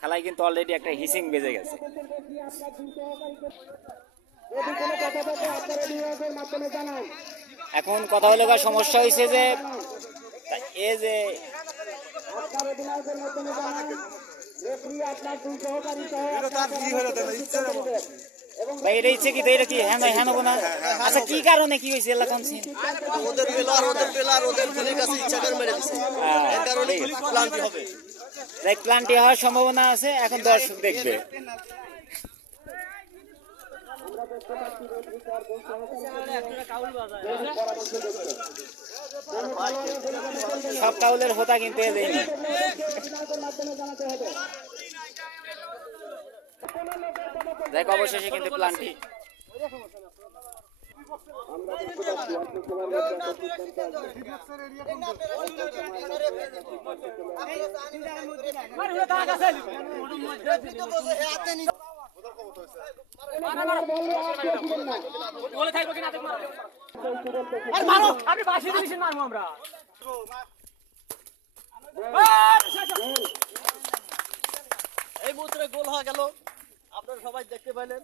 খেলায় কিন্তু অলরেডি একটা হিসিং বেজে গেছে। এখন কথা হলো সমস্যা হয়েছে যে এ যে ভাই এটা ইচ্ছে কি এটা কি হ্যাঁ হ্যাঁ হবো না। আচ্ছা কি কারণে কি হয়েছে এলাকা ক্লান্তি হওয়ার সম্ভাবনা আছে। এখন দর্শক দেখবে। সব কাউলের হোতা কিন্তু এলেনি। দেখ অবশেষে কিন্তু প্ল্যানটি এই মুহূর্তে গোল হয়ে গেল, আপনারা সবাই দেখতে পাইলেন।